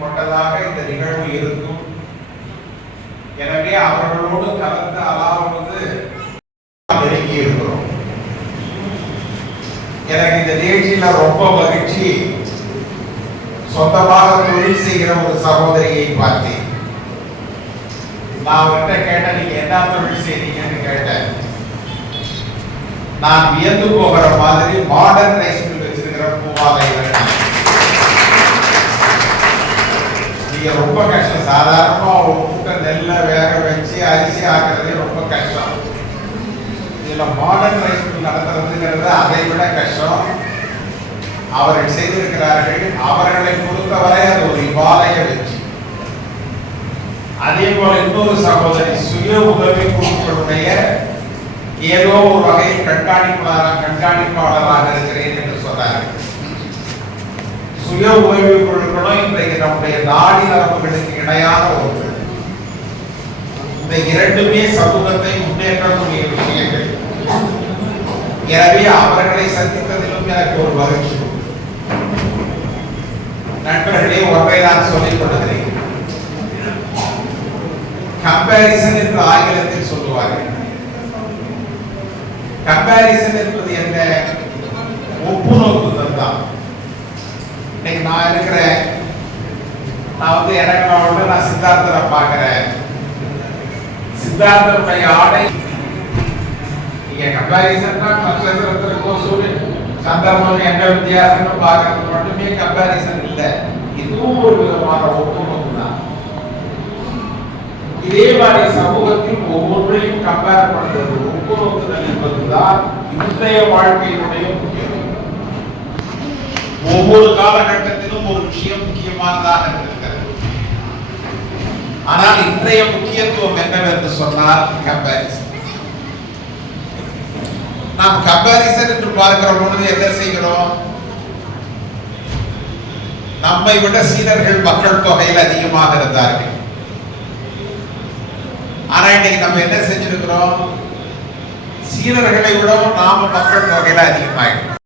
கொண்டதாக இந்த நிகழ்வு இருக்கும். எனவே அவர்களோடு கலந்து அலாவது நெருங்கி இருக்கிறோம் எனக்கு இந்த நிகழ்ச்சியில ரொம்ப மகிழ்ச்சி. சொந்தமாக தொழில் செய்கிற ஒரு சகோதரியை பார்த்தேன். நான் அவர்கிட்ட கேட்டேன் நீங்க என்ன தொழில் செய்றீங்கன்னு கேட்டேன். நான் வியந்து போகிற மாதிரி மாடர்ன் ரைஸ்மில் வச்சிருக்கிற பூவாலைகள் நீங்க ரொம்ப கஷ்டம். சாதாரணமா உப்புட்ட நெல்லை வேக வச்சு அரிசி ஆக்குறதே ரொம்ப கஷ்டம். இதுல மாடர்ன் ரைஸ் நடத்துறதுங்கிறது அதை விட கஷ்டம். அவர்கள் செய்திருக்கிறார்கள்? அவர்களை பொறுத்தவரை அது ஒரு இவாலய வெற்றி. அதே போல இன்னொரு சகோதரி சுய உதவி குழுக்களுடைய ஏதோ ஒரு வகை கண்காணிப்பாளராக கண்காணிப்பாளராக இருக்கிறேன் என்று சொன்னார்கள். சுய உதவி குழுக்களும் இன்றைக்கு நம்முடைய நாடி நரம்புகளுக்கு இணையான ஒன்று. இந்த இரண்டுமே சமூகத்தை முன்னேற்றக்கூடிய விஷயங்கள். எனவே அவர்களை சந்தித்ததிலும் எனக்கு ஒரு மகிழ்ச்சி. நண்பர்களே ஒன்றை நான் சொல்லிக் கொள்கிறேன். கம்பாரிசன் என்று ஆங்கிலத்தில் சொல்லுவார்கள். கம்பாரிசன் என்பது என்ன? ஒப்பு நோக்குதல் தான். இன்னைக்கு நான் இருக்கிற நான் வந்து எனக்கு நான் நான் சித்தார்த்தரை பார்க்கிறேன். சித்தார்த்தனுடைய ஆடை. நீங்க கம்பாரிசன்னா நட்சத்திரத்திற்கும் சூரியன் சந்திரனும் எந்த வித்தியாசம்னு பார்க்கறது மட்டுமே கம்பாரிசன் இல்லை. இதுவும் ஒரு விதமான ஒப்புநோக்கு தான் இதே மாதிரி சமூகத்தில் ஒவ்வொன்றையும் கம்பேர் பண்றது ஒப்புநோக்குதல் என்பதுதான் இன்றைய வாழ்க்கையினுடைய முக்கியம். ஒவ்வொரு காலகட்டத்திலும் ஒரு விஷயம் முக்கியமானதாக இருக்கிறது ஆனால் இன்றைய முக்கியத்துவம் என்னவென்று சொன்னால் கம்பாரிசன் நாம் கம்பாரிசன் என்று பார்க்கிற பொழுது என்ன செய்கிறோம்? நம்மை விட சீனர்கள் மக்கள் தொகையில் அதிகமாக இருந்தார்கள். ஆனா இன்னைக்கு நம்ம என்ன செஞ்சிருக்கிறோம்? சீனர்களை விடவும் நாம மக்கள் தொகையில அதிகமாயிடும்